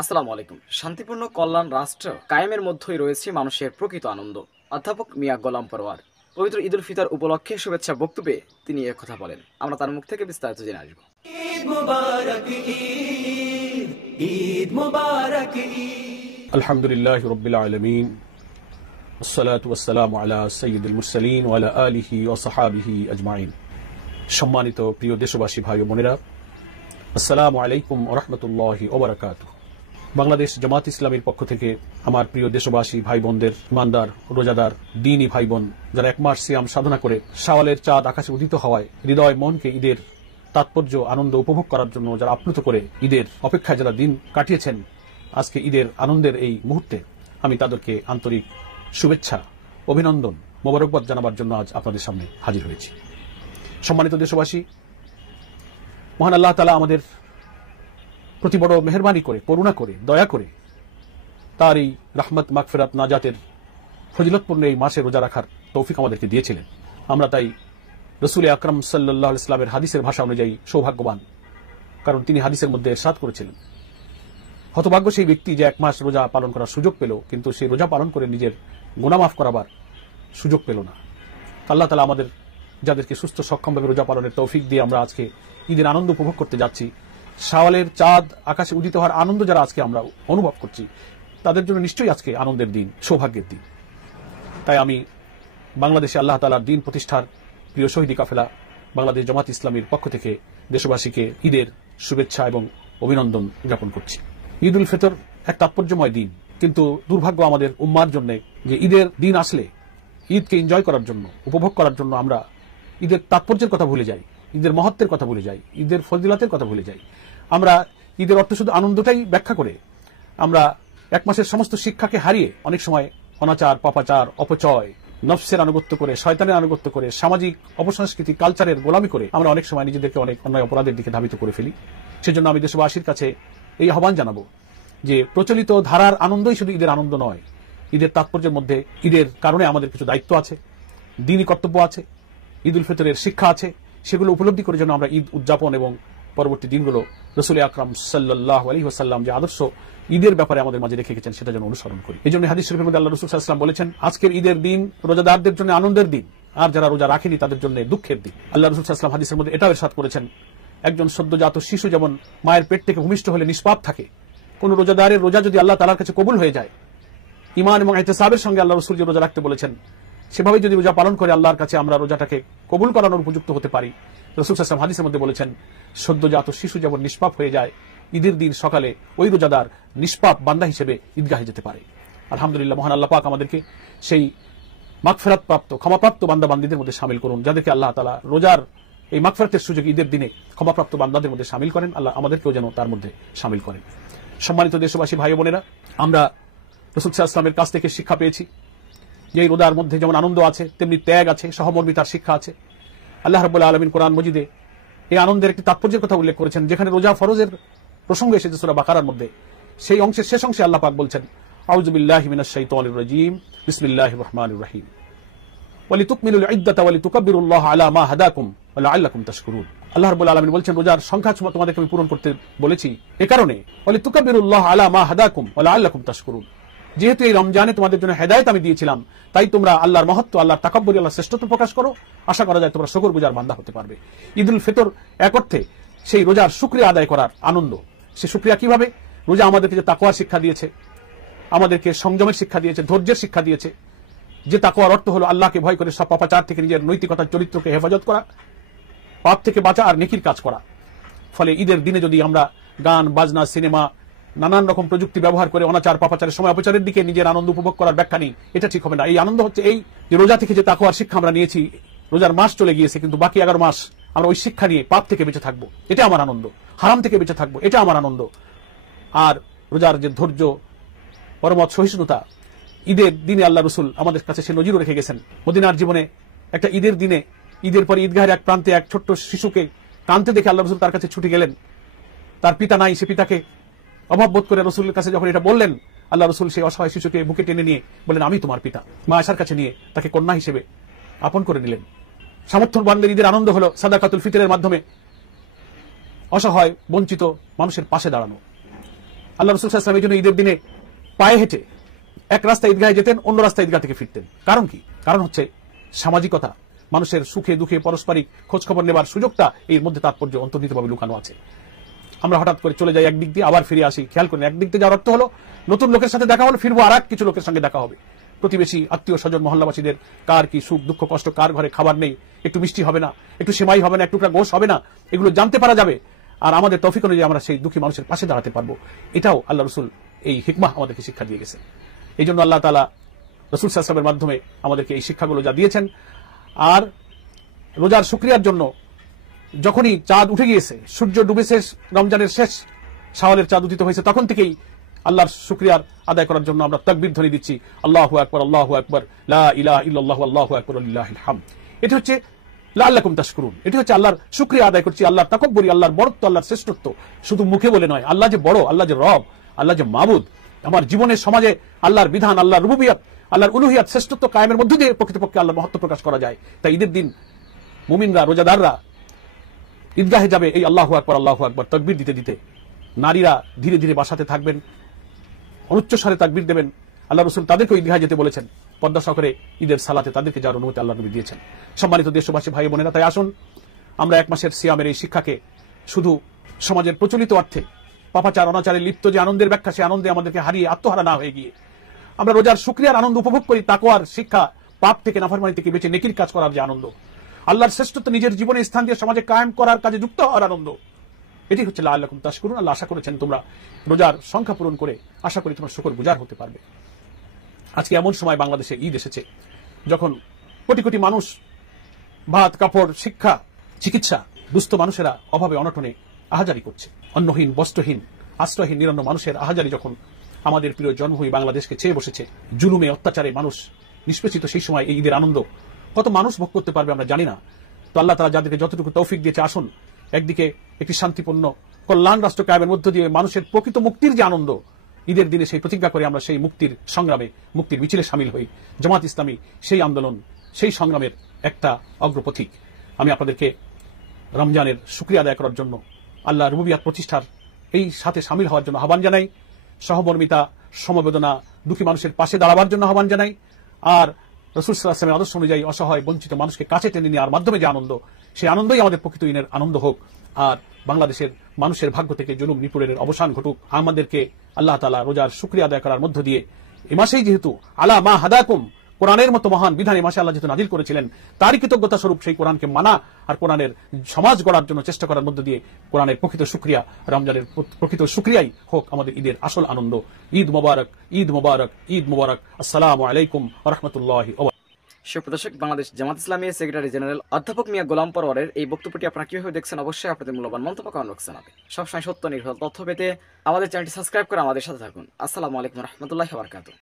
আসসালামু আলাইকুম। শান্তিপূর্ণ কল্যাণ রাষ্ট্র কায়েমের মধ্যেই রয়েছে মানুষের প্রকৃত আনন্দ। অধ্যাপক মিয়া গোলাম পরোয়ার পবিত্র ঈদ উল ফিতর উপলক্ষে শুভেচ্ছা বক্তব্যে তিনি কথা বলেন। আমরা তার মুখ থেকে বিস্তারিত জেনে আসব। ঈদ মুবারক ঈদ, ঈদ মুবারক ঈদ। আলহামদুলিল্লাহি রাব্বিল আলামিন, ওয়াসসালাতু ওয়াসসালামু আলা সাইয়্যিদিল মুরসালিন ওয়া আলা আলিহি ওয়া সাহবিহি আজমাইন। সম্মানিত প্রিয় দেশবাসী ভাই ও বোনেরা, আসসালামু আলাইকুম ওয়া রাহমাতুল্লাহি ওয়া বারাকাতুহু। বাংলাদেশ জামাত ইসলামীর পক্ষ থেকে আমার প্রিয় দেশবাসী ভাই বোনদের, ইমানদার রোজাদার দ্বীনি ভাই বোন যারা এক মাস সিয়াম সাধনা করে শাওয়ালের চাঁদ আকাশে উদিত হওয়ায় হৃদয় মনকে ঈদের তাৎপর্য আনন্দ উপভোগ করার জন্য যারা আপ্লুত করে ঈদের অপেক্ষায় যারা দিন কাটিয়েছেন, আজকে ঈদের আনন্দের এই মুহূর্তে আমি তাদেরকে আন্তরিক শুভেচ্ছা, অভিনন্দন, মোবারকবাদ জানাবার জন্য আজ আপনাদের সামনে হাজির হয়েছি। সম্মানিত দেশবাসী, মহান আল্লাহ তাআলা আমাদের প্রতি বড় মেহেরবানি করে, করুণা করে, দয়া করে তার এই রাহমত মাগফিরাত নাজাতের ফজিলতপূর্ণ এই মাসে রোজা রাখার তৌফিক আমাদেরকে দিয়েছিলেন। আমরা তাই রাসূল আকরাম সাল্লাল্লাহু আলাইহি ওয়াসাল্লামের হাদিসের ভাষা অনুযায়ী সৌভাগ্যবান, কারণ তিনি হাদিসের মধ্যে ইরশাদ করেছিলেন, হতভাগ্য সেই ব্যক্তি যে এক মাস রোজা পালন করার সুযোগ পেল, কিন্তু সেই রোজা পালন করে নিজের গুনাহ মাফ করাবার সুযোগ পেল না। আল্লাহ তাআলা আমাদের যাদেরকে সুস্থ সক্ষমভাবে রোজা পালনের তৌফিক দিয়ে আমরা আজকে ঈদের আনন্দ উপভোগ করতে যাচ্ছি, শাওয়ালের চাঁদ আকাশে উদিত হওয়ার আনন্দ যারা আজকে আমরা অনুভব করছি, তাদের জন্য নিশ্চয়ই আজকে আনন্দের দিন, সৌভাগ্যের দিন। তাই আমি বাংলাদেশে আল্লাহ তাআলার দ্বীন প্রতিষ্ঠার প্রিয় শহীদি কাফেলা বাংলাদেশ জামাত ইসলামীর পক্ষ থেকে দেশবাসীকে ঈদের শুভেচ্ছা এবং অভিনন্দন জ্ঞাপন করছি। ঈদ উল ফিতর এক তাৎপর্যময় দিন, কিন্তু দুর্ভাগ্য আমাদের উম্মার জন্য যে ঈদের দিন আসলে ঈদকে এনজয় করার জন্য, উপভোগ করার জন্য আমরা ঈদের তাৎপর্যের কথা ভুলে যাই, ঈদের মহত্বের কথা ভুলে যাই, ঈদের ফজিলতের কথা ভুলে যাই। আমরা ঈদের অর্থ শুধু আনন্দটাই ব্যাখ্যা করে আমরা এক মাসের সমস্ত শিক্ষাকে হারিয়ে অনেক সময় অনাচার, পাপাচার, অপচয়, নফসের আনুগত্য করে, শয়তানের আনুগত্য করে, সামাজিক অপসংস্কৃতি কালচারের গোলামি করে আমরা অনেক সময় নিজেদেরকে অনেক অন্যায় অপরাধের দিকে ধাবিত করে ফেলি। সেজন্য আমি দেশবাসীর কাছে এই আহ্বান জানাবো যে প্রচলিত ধারার আনন্দই শুধু ঈদের আনন্দ নয়, ঈদের তাৎপর্যের মধ্যে ঈদের কারণে আমাদের কিছু দায়িত্ব আছে, দ্বীনি কর্তব্য আছে, ঈদ উল ফিতরের শিক্ষা আছে। সেগুলো উপলব্ধি করে যেন আমরা ঈদ উদযাপন এবং পরবর্তী দিনগুলো রাসূল আকরাম সাল্লাল্লাহু আলাইহি ওয়াসাল্লাম যে আদর্শ ঈদের ব্যাপারে আমাদের মাঝে রেখে গেছেন সেটা যেন অনুসরণ করি। এই জন্য হাদিস শরীফের মধ্যে আল্লাহ রাসূল সাল্লাল্লাহু আলাইহি ওয়াসাল্লাম বলেছেন, আজকের ঈদের দিন রোজাদারদের জন্য আনন্দের দিন, আর যারা রোজা রাখেনি তাদের জন্য দুঃখের দিন। আল্লাহ রাসূল সাল্লাল্লাহু আলাইহি ওয়াসাল্লাম হাদিসের মধ্যে এটাও ইরশাদ করেছেন, একজন সদ্যজাত শিশু যেমন মায়ের পেট থেকে ভূমিষ্ঠ হলে নিষ্পাপ থাকে, কোন রোজাদারের রোজা যদি আল্লাহ তাআলার কাছে কবুল হয়ে যায়, ঈমান এবং ইহতিসাবের সঙ্গে আল্লাহ রাসূল যে রোজা রাখতে বলেছেন সেভাবে যদি রোজা পালন করে আল্লাহর কাছে আমরা রোজাটাকে কবুল করানোর উপযুক্ত হতে পারি। রাসূল সাল্লাল্লাহু আলাইহি ওয়াসাল্লাম হাদিসের মধ্যে বলেছেন, সদ্যজাত শিশু যেমন নিষ্পাপ হয়ে যায়, ঈদের দিন সকালে ওই রোজাদার নিষ্পাপ বান্দা হিসেবে ঈদগাহে যেতে পারে। আলহামদুলিল্লাহ, মহান আল্লাহ পাক আমাদেরকে সেই মাগফিরাত প্রাপ্ত, ক্ষমাপ্রাপ্ত বান্দা বান্দীদের মধ্যে শামিল করুন, যাদেরকে আল্লাহ তাআলা রোজার এই মাগফিরাতের সুযোগ ঈদের দিনে ক্ষমাপ্রাপ্ত বান্দাদের মধ্যে শামিল করেন। আল্লাহ আমাদেরকেও যেন তার মধ্যে শামিল করেন। সম্মানিত দেশবাসী ভাই বোনেরা, আমরা রাসূল সাল্লাল্লাহু আলাইহি ওয়াসাল্লামের কাছ থেকে শিক্ষা পেয়েছি যে এই রোজার মধ্যে যেমন আনন্দ আছে তেমনি ত্যাগ আছে, সহমর্মিতার শিক্ষা আছে। আল্লাহ রাব্বুল আলামিন কোরআন মজিদে এই আনন্দের একটি তাৎপর্যের কথা উল্লেখ করেছেন, যেখানে রোজা ফরজের প্রসঙ্গ এসেছে সূরা বাকারার মধ্যে। সেই অংশের শেষ অংশে আল্লাহ পাক বলছেন, আউযু বিল্লাহি মিনাশ শাইতানির রাজীম, বিসমিল্লাহির রহমানির রহিম, ওয়ালিতুকমিলুল ইদ্দাতা ওয়ালিতুকাব্বিরুল্লাহ আলা মা হাদাকুম ওয়া লাআল্লাকুম তাশকুরুন। আল্লাহ রাব্বুল আলামিন বলছেন, রোজার সংখ্যা তোমাদেরকে আমি পূরণ করতে বলেছি এ কারণে, ওয়ালিতুকাব্বিরুল্লাহ আলা মা হাদাকুম ওয়া লাআল্লাকুম তাশকুরুন, যেহেতু এই রমজানে তোমাদের জন্য হেদায়েত আমি দিয়েছিলাম, তাই তোমরা আল্লাহর মহত্ব, আল্লাহর তাকাব্বুরি, আল্লাহর শ্রেষ্ঠত্ব প্রকাশ করো। আশা করা যায় তোমরা শুকরগুজার বান্দা হতে পারবে। ঈদ উল ফিতর এক অর্থে সেই রোজার শুকরিয়া আদায় করার আনন্দ। সে শুকরিয়া কিভাবে? রোজা আমাদেরকে যে তাকওয়ার শিক্ষা দিয়েছে, আমাদেরকে সংযমের শিক্ষা দিয়েছে, ধৈর্যের শিক্ষা দিয়েছে। যে তাকওয়ার অর্থ হলো আল্লাহকে ভয় করে সব পাপাচার থেকে নিজের নৈতিকতার চরিত্রকে হেফাজত করা, পাপ থেকে বাঁচা আর নেকির কাজ করা। ফলে ঈদের দিনে যদি আমরা গান বাজনা, সিনেমা, নানান রকম প্রযুক্তি ব্যবহার করে অনাচার পাপাচারের সময় অপচারের দিকে নিজের আনন্দ উপভোগ করার ব্যাখ্যা নেই, এটা ঠিক হবে না। এই আনন্দ হচ্ছে এই যে রোজা থেকে যে তাকওয়ার শিক্ষা আমরা নিয়েছি, রোজার মাস চলে গিয়েছে কিন্তু বাকি 11 মাস আমরা ওই শিক্ষা নিয়ে পাপ থেকে বেঁচে থাকবো, এটা আমার আনন্দ। হারাম থেকে বেঁচে থাকবো, এটা আমার আনন্দ। আর রোজার যে ধৈর্য, পরমত সহিষ্ণুতা, ঈদের দিনে আল্লাহ রাসূল আমাদের কাছে সে নজিরও রেখে গেছেন। মদিনার জীবনে একটা ঈদের দিনে, ঈদের পরে ঈদগাহের এক প্রান্তে এক ছোট্ট শিশুকে কাঁদতে দেখে আল্লাহ রাসূল তার কাছে ছুটে গেলেন। তার পিতা নাই, সে পিতাকে অভাব বোধ করে রাসূলের কাছে যখন এটা বললেন, আল্লাহ রাসূল সেই অসহায় শিশুকে বুকে টেনে নিয়ে বললেন, আমি তোমার পিতা। মা আয়েশার কাছে নিয়ে তাকে কন্যা হিসেবে আপন করে নিলেন। সামর্থ্যবানদের ঈদের আনন্দ হলো সাদাকাতুল ফিতরের মাধ্যমে অসহায় বঞ্চিত মানুষের পাশে দাঁড়ানো। আল্লাহ রাসূল সাল্লাল্লাহু আলাইহি ওয়াসাল্লাম এই জন্য ঈদের দিনে পায়ে হেঁটে এক রাস্তা ঈদগাহে যেতেন, অন্য রাস্তা ঈদগাহ থেকে ফিরতেন। কারণ কি? কারণ হচ্ছে সামাজিকতা, মানুষের সুখে দুঃখে পারস্পরিক খোঁজ খবর নেবার সুযোগটা এর মধ্যে তাৎপর্য অন্তর্নিহিতভাবে লুকানো আছে। আমরা হঠাৎ করে চলে যাই একদিক দিয়ে, আবার ফিরে আসি। খেয়াল করেন, একদিক দিয়ে যাওয়ার অর্থ হলো নতুন লোকের সাথে দেখা হলো, ফিরবো আর কিছু লোকের সঙ্গে দেখা হবে। প্রতিবেশী, আত্মীয় স্বজন, মহল্লাবাসীদের কার কি সুখ দুঃখ কষ্ট, কার ঘরে খাবার নেই, একটু মিষ্টি হবে না, একটু সেমাই হবে না, একটু গোশ হবে না, এগুলো জানতে পারা যাবে। আর আমাদের তৌফিক অনুযায়ী আমরা সেই দুঃখী মানুষের পাশে দাঁড়াতে পারবো। এটাও আল্লাহ রসুল এই হিকমাহ আমাদেরকে শিক্ষা দিয়ে গেছে। এই জন্য আল্লাহ তাআলা রাসূল সাল্লাল্লাহু আলাইহি ওয়াসাল্লামের মাধ্যমে আমাদেরকে এই শিক্ষাগুলো যা দিয়েছেন। আর রোজার শুকরিয়ার জন্য যখনই চাঁদ উঠে গিয়েছে, সূর্য ডুবেছে, রমজানের শেষ শাওয়ালের চাঁদ উদিত হয়েছে, তখন থেকেই আল্লাহর শুকরিয়ার আদায় করার জন্য আমরা তাকবীর ধ্বনি দিচ্ছি, আল্লাহু আকবার, আল্লাহু আকবার, লা ইলাহা ইল্লাল্লাহু, আল্লাহু আকবার, লিল্লাহিল হামদ। এটি হচ্ছে লাআল্লাকুম তাশকুরুন। এটি হচ্ছে আল্লাহর শুকরিয়া আদায় করছি, আল্লাহর তাকাব্বুরি, আল্লাহর বড়ত্ব, আল্লাহর শ্রেষ্ঠত্ব শুধু মুখে বলে নয়। আল্লাহ যে বড়, আল্লাহ যে রব, আল্লাহ যে মাবুদ, আমার জীবনের সমাজে আল্লাহর বিধান, আল্লাহর রুবুবিয়ত, আল্লাহর উলুহিয়াত, শ্রেষ্ঠত্ব কায়েমের মধ্য দিয়ে প্রকৃতপক্ষে আল্লাহর মহত্ব প্রকাশ করা যায়। তাই ঈদের দিন মুমিনরা, রোজাদাররা ঈদগাহে যাবে এই আল্লাহু আকবার, আল্লাহু আকবার তাকবীর দিতে দিতে। নারীরা ধীরে ধীরে বাসাতে থাকবেন, অনুচ্চস্বরে তাকবীর দেবেন। আল্লাহ রাসূল তাদেরকে ঈদগাহে যেতে বলেছেন, পর্দা সহকারে ঈদের সালাতে তাদেরকে যাওয়ার অনুমতি আল্লাহ নবী দিয়েছেন। সম্মানিত দেশবাসী, ভাই বোনেরা, তাই আসুন আমরা এক মাসের সিয়ামের এই শিক্ষাকে শুধু সমাজের প্রচলিত অর্থে পাপাচার অনাচারে লিপ্ত যে আনন্দের ব্যাখ্যা, সে আনন্দে আমাদেরকে হারিয়ে আত্মহারা না হয়ে গিয়ে আমরা রোজার শুকরিয়ার আনন্দ উপভোগ করি, তাকওয়ার শিক্ষা, পাপ থেকে নাফরমানি থেকে বেঁচে নেকির কাজ করার যে আনন্দ, আল্লাহর শ্রেষ্ঠত্ব নিজের জীবনে স্থান দিয়ে সমাজে কায়েম করার কাজে যুক্ত হওয়ার আনন্দ, এটি হচ্ছে লাআল্লাকুম তাশকুরুন। আল্লাহ আশা করেছেন তোমরা রোজার সংখ্যা পূরণ করে আশা করি তোমরা শুকরগুজার হতে পারবে। আজকে এমন সময় বাংলাদেশে ঈদ এসেছে যখন কোটি কোটি মানুষ ভাত, কাপড়, শিক্ষা, চিকিৎসা, দুস্থ মানুষেরা অভাবে অনটনে আহাজারি করছে। অন্নহীন, বস্ত্রহীন, আশ্রয়হীন নিরন্ন মানুষের আহাজারি যখন আমাদের প্রিয় জন্মভূমি বাংলাদেশকে চেয়ে বসেছে, জুলুমে অত্যাচারে মানুষ নিষ্পেষিত, সেই সময় এই ঈদের আনন্দ কত মানুষ ভোগ করতে পারবে আমরা জানি না। তো আল্লাহ তাআলা যাদেরকে যতটুকু তৌফিক দিয়েছে, আসুন একদিকে একটি শান্তিপূর্ণ কল্যাণ রাষ্ট্র কায়েমের মধ্য দিয়ে মানুষের প্রকৃত মুক্তির যে আনন্দ, ঈদের দিনে সেই প্রতিজ্ঞা করে আমরা সেই মুক্তির সংগ্রামে, মুক্তির মিছিলে সামিল হই। জামাত ইসলামী সেই আন্দোলন, সেই সংগ্রামের একটা অগ্রপথিক। আমি আপনাদেরকে রমজানের শুকরিয়া আদায় করার জন্য, আল্লাহ রুবুবিয়াত প্রতিষ্ঠার এই সাথে সামিল হওয়ার জন্য আহ্বান জানাই। সহমর্মিতা, সমবেদনা, দুঃখী মানুষের পাশে দাঁড়াবার জন্য আহ্বান জানাই। আর রাসূল সাল্লাল্লাহু আলাইহি ওয়াসাল্লামের আদর্শ অনুযায়ী অসহায় বঞ্চিত মানুষকে কাছে টেনে নেওয়ার মাধ্যমে যে আনন্দ, সেই আনন্দই আমাদের প্রকৃত ঈদের আনন্দ হোক। আর বাংলাদেশের মানুষের ভাগ্য থেকে জুলুম নিপুণের অবসান ঘটুক। আমাদেরকে আল্লাহ তাআলা রোজার শুকরিয়া আদায় করার মধ্য দিয়ে এ মাসেই যেহেতু আলা মা হাদাকুম, কোরআনের মতো মহান বিধান এই মাসে আল্লাহ যেহেতু নাজিল করেছিলেন, তারই কৃতজ্ঞতা স্বরূপ সেই কোরআনকে মানা আর কোরআনের সমাজ গড়ার জন্য চেষ্টা করার মধ্য দিয়ে কোরআনের প্রকৃত শুকরিয়া, রমজানের প্রকৃত শুকরিয়াই হোক আমাদের ঈদের আসল আনন্দ। ঈদ মোবারক, ঈদ মোবারক, ঈদ মোবারক। আসসালামু আলাইকুম ওয়া রাহমাতুল্লাহি ওয়া বারাকাতুহু। সুপ্রদর্শক, বাংলাদেশ জামাত ইসলামী সেক্রেটারি জেনারেল অধ্যাপক মিয়া গোলাম পরওয়ারের এই বক্তব্যটি আপনারা কিভাবে দেখছেন, অবশ্যই আপনাদের মূল্যবান মন্তব্য কমেন্ট বক্সে জানাবেন। সবসময় সত্য নির্ভর তথ্য পেতে আমাদের চ্যানেলটি সাবস্ক্রাইব করে আমাদের সাথে থাকুন। আসসালামু আলাইকুম ওয়া রাহমাতুল্লাহি ওয়া বারাকাতুহু।